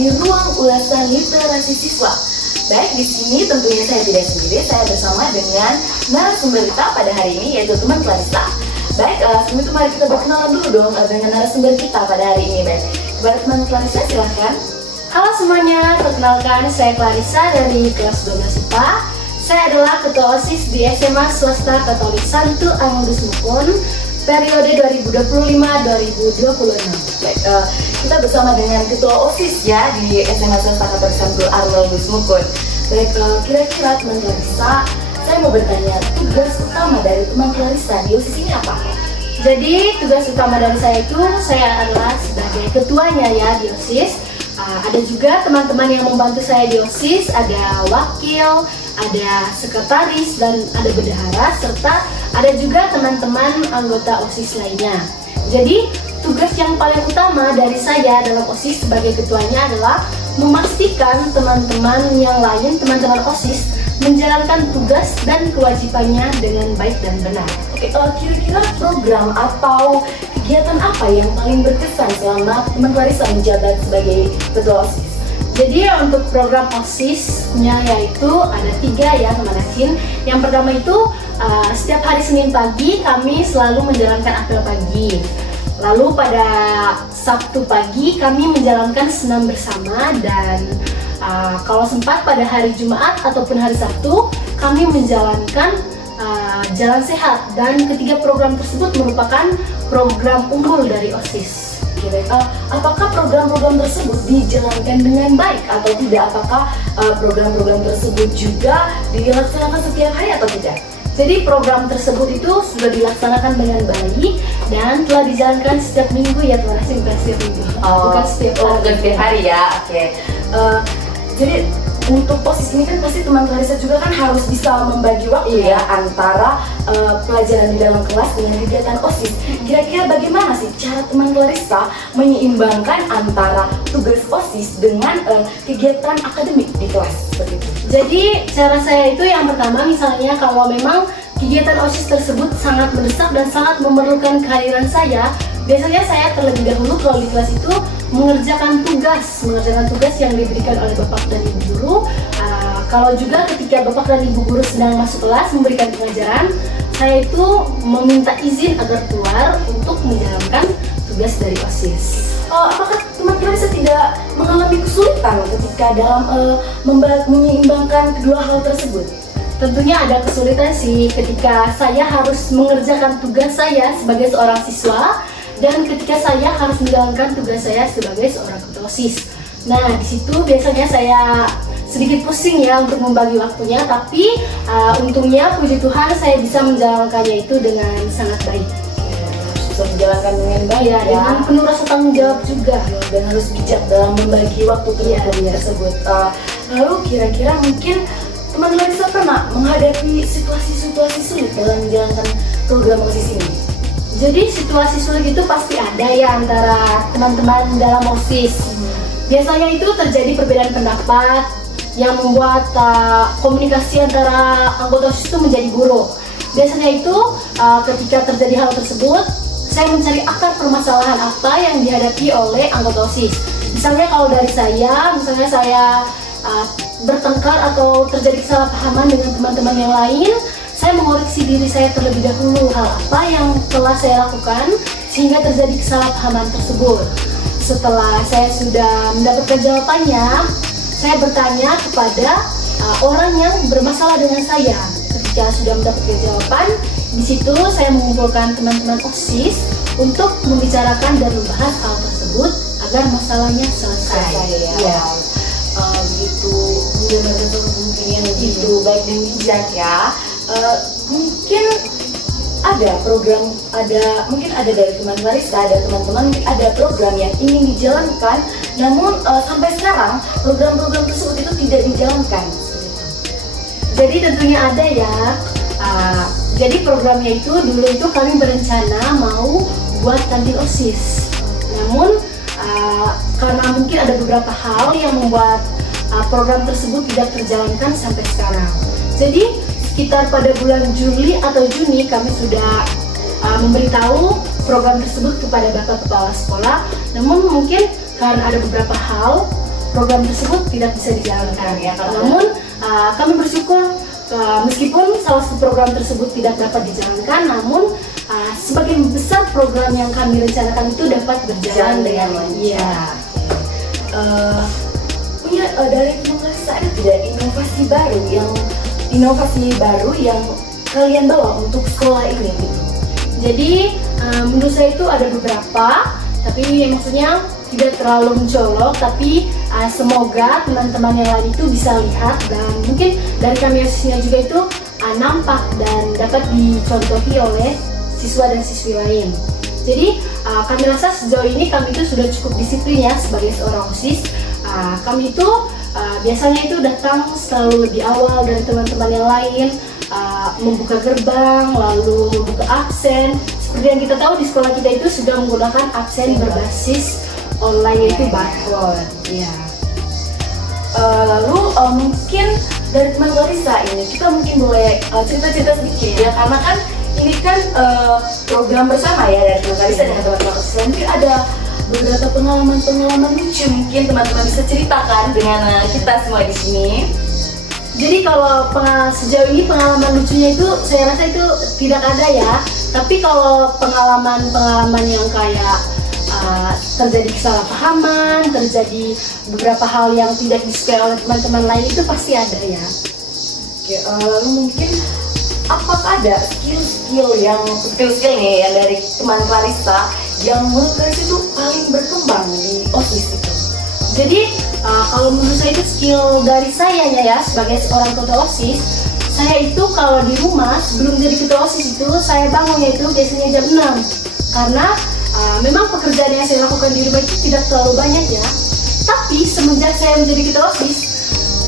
di ruang ulasan literasi siswa. Baik, di sini tentunya saya tidak sendiri, saya bersama dengan narasumber kita pada hari ini, yaitu teman Clarissa. Baik, sebelum itu mari kita berkenalan dulu dong dengan narasumber kita pada hari ini. Baik, kepada teman Clarissa silahkan. Halo semuanya, perkenalkan saya Clarissa dari kelas 12 IPA. Saya adalah Ketua OSIS di SMA Swasta Katolik Santo Arnoldus Mukun periode 2025-2026. Baik, kita bersama dengan Ketua OSIS ya di SMA Swasta Katolik Santo Arnoldus Mukun. Baik, kira-kira teman Clarissa, saya mau bertanya, tugas utama dari teman Clarissa di OSIS ini apa? Jadi tugas utama dari saya itu, saya adalah sebagai ketuanya ya di OSIS. Ada juga teman-teman yang membantu saya di OSIS, ada wakil, ada sekretaris, dan ada bendahara, serta ada juga teman-teman anggota OSIS lainnya. Jadi tugas yang paling utama dari saya dalam OSIS sebagai ketuanya adalah memastikan teman-teman yang lain, teman-teman OSIS, menjalankan tugas dan kewajibannya dengan baik dan benar. Oke, kira-kira program atau kegiatan apa yang paling berkesan selama teman Clarissa menjabat sebagai Ketua OSIS? Jadi untuk program OSIS-nya yaitu ada 3 ya teman Asin. Yang pertama itu setiap hari Senin pagi kami selalu menjalankan apel pagi. Lalu pada Sabtu pagi kami menjalankan senam bersama, dan kalau sempat pada hari Jumat ataupun hari Sabtu kami menjalankan jalan sehat, dan ketiga program tersebut merupakan program unggul dari OSIS. Apakah program-program tersebut dijalankan dengan baik atau tidak? Apakah program-program tersebut juga dilaksanakan setiap hari atau tidak? Jadi program tersebut itu sudah dilaksanakan dengan baik dan telah dijalankan setiap minggu ya teman Asin, bukan setiap minggu, bukan setiap hari. Bukan setiap hari ya, oke. Jadi untuk OSIS ini kan pasti teman Clarissa juga kan harus bisa membagi waktu ya antara pelajaran di dalam kelas dengan kegiatan OSIS. Kira-kira bagaimana sih cara teman Clarissa menyeimbangkan antara tugas OSIS dengan kegiatan akademik di kelas seperti itu? Jadi cara saya itu yang pertama, misalnya kalau memang kegiatan OSIS tersebut sangat mendesak dan sangat memerlukan kehadiran saya, biasanya saya terlebih dahulu kalau di kelas itu mengerjakan tugas yang diberikan oleh Bapak dan Ibu Guru. Kalau juga ketika Bapak dan Ibu Guru sedang masuk kelas memberikan pengajaran, saya itu meminta izin agar keluar untuk menjalankan tugas dari OSIS. Apakah teman Clarissa tidak mengalami kesulitan ketika dalam menyeimbangkan kedua hal tersebut? Tentunya ada kesulitan sih ketika saya harus mengerjakan tugas saya sebagai seorang siswa dan ketika saya harus menjalankan tugas saya sebagai seorang ketua OSIS. Nah, di situ biasanya saya sedikit pusing ya untuk membagi waktunya, tapi untungnya puji Tuhan saya bisa menjalankannya itu dengan sangat baik. Bisa menjalankan dengan baik ya, dengan penuh rasa tanggung jawab juga, dan harus bijak dalam membagi waktu tersebut. Lalu kira-kira mungkin teman Clarissa pernah menghadapi situasi-situasi sulit dalam menjalankan program OSIS ini? Jadi situasi sulit itu pasti ada ya antara teman-teman dalam OSIS. Biasanya itu terjadi perbedaan pendapat yang membuat komunikasi antara anggota OSIS itu menjadi buruk. Biasanya itu ketika terjadi hal tersebut, saya mencari akar permasalahan apa yang dihadapi oleh anggota OSIS. Misalnya kalau dari saya, saya bertengkar atau terjadi kesalahpahaman dengan teman-teman yang lain, saya mengoreksi diri saya terlebih dahulu, hal apa yang telah saya lakukan sehingga terjadi kesalahpahaman tersebut. Setelah saya sudah mendapatkan jawabannya, saya bertanya kepada orang yang bermasalah dengan saya. Ketika sudah mendapatkan jawaban, di situ saya mengumpulkan teman-teman OSIS untuk membicarakan dan membahas hal tersebut agar masalahnya selesai. Ya. Begitu menjalankan kemungkinan itu baik dan bijak ya. Mungkin ada dari teman Clarissa, ada teman-teman mungkin ada program yang ingin dijalankan, namun sampai sekarang program-program tersebut itu tidak dijalankan. Jadi tentunya ada ya. Jadi programnya itu dulu itu kami berencana mau buat kantin OSIS. Namun karena mungkin ada beberapa hal yang membuat program tersebut tidak terjalankan sampai sekarang. Jadi sekitar pada bulan Juli atau Juni kami sudah memberitahu program tersebut kepada Bapak Kepala Sekolah. Namun mungkin karena ada beberapa hal program tersebut tidak bisa dijalankan. Ya, Namun kami bersyukur meskipun salah satu program tersebut tidak dapat dijalankan, namun sebagian besar program yang kami rencanakan itu dapat berjalan dengan lancar. Punya dari Kemenlarisa ada tidak inovasi baru yang kalian bawa untuk sekolah ini? Jadi menurut saya itu ada beberapa, tapi maksudnya tidak terlalu mencolok, tapi semoga teman-teman yang lain itu bisa lihat dan mungkin dari kami osisnya juga itu nampak dan dapat dicontohi oleh siswa dan siswi lain. Jadi kami rasa sejauh ini kami itu sudah cukup disiplin ya sebagai seorang OSIS. Kami itu biasanya itu datang selalu lebih awal dari teman-teman yang lain, membuka gerbang, lalu membuka absen. Seperti yang kita tahu di sekolah kita itu sudah menggunakan absen berbasis online, yaitu barcode. Ya. Lalu mungkin dari Kemenlarisa ini kita mungkin boleh cerita-cerita sedikit ya, karena kan ini kan program bersama ya dari Kemenlarisa dengan teman-teman OSIS. Mungkin ada beberapa pengalaman lucu mungkin teman-teman bisa ceritakan dengan kita semua di sini. Jadi kalau sejauh ini pengalaman lucunya itu saya rasa itu tidak ada ya. Tapi kalau pengalaman yang kayak terjadi kesalahpahaman, terjadi beberapa hal yang tidak disukai oleh teman-teman lain itu pasti ada ya. Oke, lalu mungkin apakah ada skill nih yang dari teman Clarissa yang menurut Clarissa itu paling berkembang di OSIS itu? Jadi kalau menurut saya itu skill dari saya ya sebagai seorang ketua OSIS, saya itu kalau di rumah sebelum jadi ketua OSIS itu saya bangunnya itu biasanya jam 6 karena memang pekerjaan yang saya lakukan di rumah itu tidak terlalu banyak ya. Tapi semenjak saya menjadi ketua OSIS,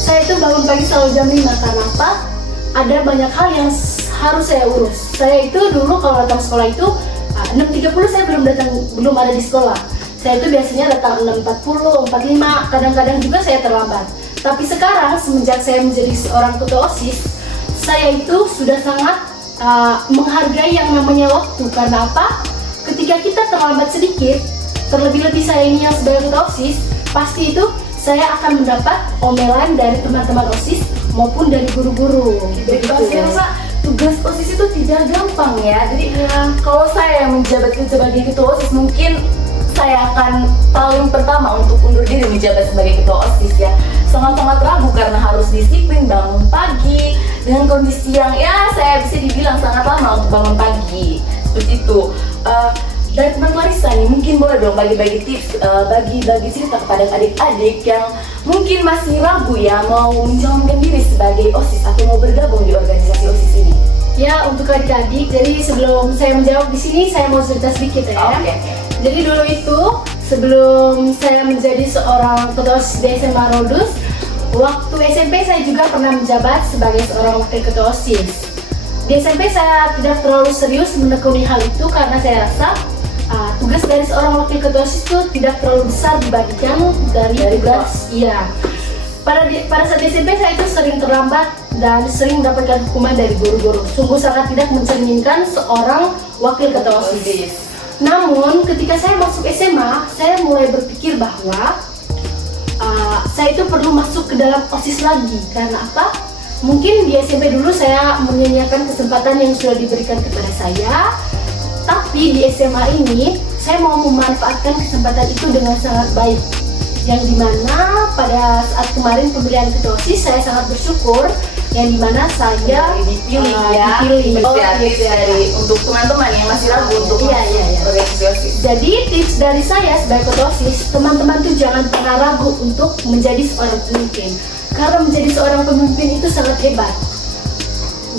saya itu bangun pagi selalu jam 5 karena apa? Ada banyak hal yang harus saya urus. Saya itu dulu kalau datang sekolah itu 6.30 saya belum ada di sekolah. Saya itu biasanya datang 6.40, 45, kadang-kadang juga saya terlambat. Tapi sekarang semenjak saya menjadi seorang ketua OSIS, saya itu sudah sangat menghargai yang namanya waktu. Karena apa? Ketika kita terlambat sedikit, terlebih-lebih saya ini yang sebagai ketua OSIS, pasti itu saya akan mendapat omelan dari teman-teman OSIS maupun dari guru-guru. Saya rasa tugas OSIS itu tidak gampang ya. Jadi kalau saya menjabat sebagai ketua OSIS, mungkin saya akan paling pertama untuk undur diri menjabat sebagai ketua OSIS ya. Sangat-sangat ragu karena harus disiplin bangun pagi dengan kondisi yang ya saya bisa dibilang sangat lama untuk bangun pagi seperti itu. Dari teman Clarissa nih mungkin boleh dong bagi-bagi tips, bagi-bagi cerita kepada adik-adik yang mungkin masih ragu ya mau mencalonkan diri sebagai OSIS atau mau bergabung di organisasi OSIS ini. Ya, untuk adik-adik, jadi sebelum saya menjawab di sini saya mau cerita sedikit ya. Okay. Jadi dulu itu sebelum saya menjadi seorang ketua OSIS di SMA Rodus, waktu SMP saya juga pernah menjabat sebagai seorang wakil ketua OSIS. Di SMP saya tidak terlalu serius menekuni hal itu karena saya rasa tugas dari seorang wakil ketua OSIS itu tidak terlalu besar dibandingkan dari tugas. Iya. Pada saat SMP saya itu sering terlambat dan sering mendapatkan hukuman dari guru-guru. Sungguh sangat tidak mencerminkan seorang wakil ketua OSIS. Namun ketika saya masuk SMA, saya mulai berpikir bahwa saya itu perlu masuk ke dalam OSIS lagi. Karena apa? Mungkin di SMP dulu saya menyia-nyiakan kesempatan yang sudah diberikan kepada saya. Tapi di SMA ini saya mau memanfaatkan kesempatan itu dengan sangat baik. Yang dimana pada saat kemarin pemilihan ketua OSIS saya sangat bersyukur yang dimana saya dipilih dari untuk teman-teman yang masih ragu untuk organisasi OSIS. Jadi tips dari saya sebagai ketua OSIS, teman-teman tuh jangan pernah ragu untuk menjadi seorang pemimpin. Karena menjadi seorang pemimpin itu sangat hebat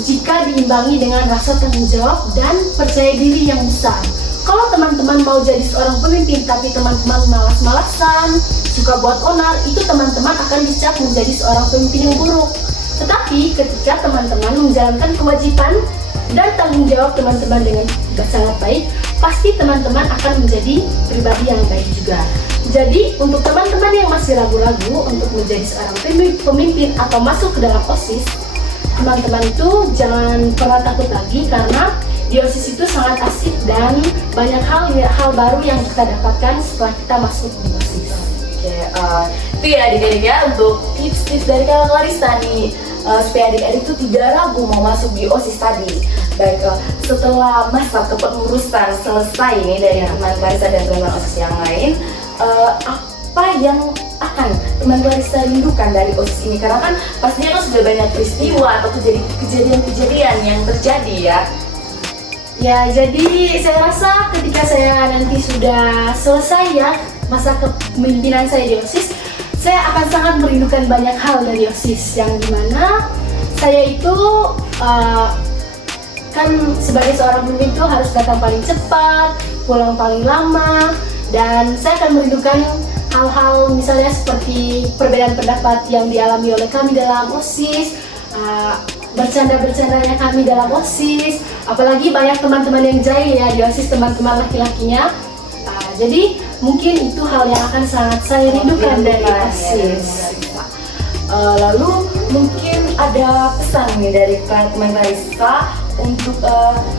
jika diimbangi dengan rasa tanggung jawab dan percaya diri yang besar. Kalau teman-teman mau jadi seorang pemimpin tapi teman-teman malas-malasan, suka buat onar, itu teman-teman akan dicap menjadi seorang pemimpin yang buruk. Tetapi ketika teman-teman menjalankan kewajiban dan tanggung jawab teman-teman dengan sangat baik, pasti teman-teman akan menjadi pribadi yang baik juga. Jadi untuk teman-teman yang masih ragu-ragu untuk menjadi seorang pemimpin atau masuk ke dalam OSIS, teman-teman itu jangan pernah takut lagi karena di OSIS itu sangat asik dan banyak hal baru yang kita dapatkan setelah kita masuk di OSIS. Oke, Itu ya adik-adik ya, untuk tips-tips dari Kak Clarissa nih, supaya adik-adik itu tidak ragu mau masuk di OSIS tadi. Baik, setelah masa kepengurusan selesai nih dari teman Clarissa dan teman OSIS yang lain, apa yang akan teman Clarissa rindukan dari OSIS ini? Karena kan pastinya kan sudah banyak peristiwa atau kejadian-kejadian yang terjadi ya. Ya, jadi saya rasa ketika saya nanti sudah selesai ya masa kepemimpinan saya di OSIS, saya akan sangat merindukan banyak hal dari OSIS, yang dimana saya itu kan sebagai seorang pemimpin itu harus datang paling cepat, pulang paling lama, dan saya akan merindukan hal-hal misalnya seperti perbedaan pendapat yang dialami oleh kami dalam OSIS, bercanda-bercandanya kami dalam OSIS, apalagi banyak teman-teman yang jahil ya di OSIS, teman-teman laki-lakinya. Jadi mungkin itu hal yang akan sangat saya rindukan dari OSIS. Lalu mungkin ada pesan nih dari teman Clarissa untuk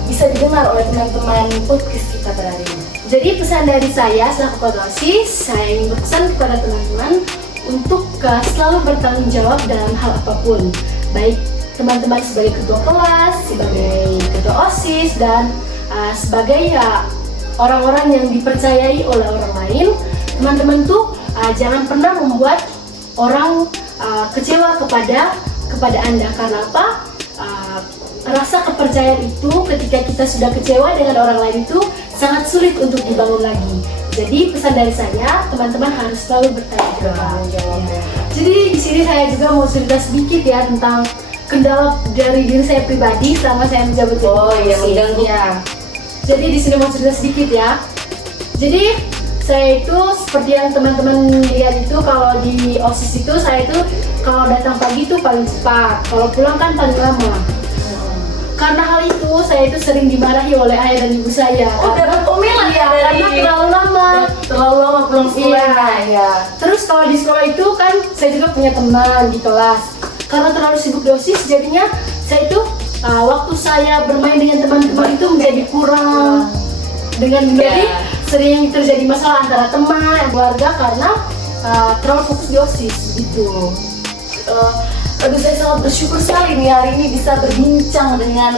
bisa didengar oleh teman-teman podcast kita pada hari ini. Jadi pesan dari saya selaku ketua OSIS, saya ingin berpesan kepada teman-teman untuk selalu bertanggung jawab dalam hal apapun, baik teman-teman sebagai ketua kelas, sebagai ketua OSIS, dan sebagai orang-orang yang dipercayai oleh orang lain. Teman-teman tuh jangan pernah membuat orang kecewa kepada Anda. Karena apa? Rasa kepercayaan itu ketika kita sudah kecewa dengan orang lain itu sangat sulit untuk dibangun lagi. Jadi pesan dari saya, teman-teman harus selalu bertanggung jawab. Jadi di sini saya juga mau cerita sedikit ya tentang kendala dari diri saya pribadi selama saya menjabat mengganggu. Jadi di sini mau cerita sedikit ya. Jadi saya itu seperti yang teman-teman lihat itu, kalau di OSIS itu saya itu kalau datang pagi itu paling cepat, kalau pulang kan paling lama. Karena hal itu saya itu sering dimarahi oleh ayah dan ibu saya. Dapat omelan ya karena terlalu lama. Terlalu lama pulang sekolah ya. Terus kalau di sekolah itu kan saya juga punya teman di kelas. Karena terlalu sibuk di OSIS, jadinya saya itu waktu saya bermain dengan teman-teman itu menjadi kurang. Jadi sering terjadi masalah antara teman dan keluarga karena terlalu fokus di OSIS gitu. Aduh, saya sangat bersyukur sekali nih hari ini bisa berbincang dengan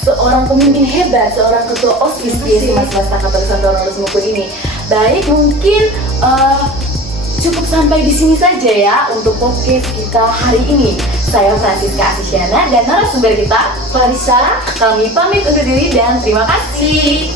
seorang pemimpin hebat, seorang ketua OSIS di SMA Swasta Katolik Santoros Mukul ini. Baik, mungkin cukup sampai di sini saja ya untuk podcast kita hari ini. Saya Francisca Asisyana dan narasumber kita Clarissa. Kami pamit undur diri dan terima kasih.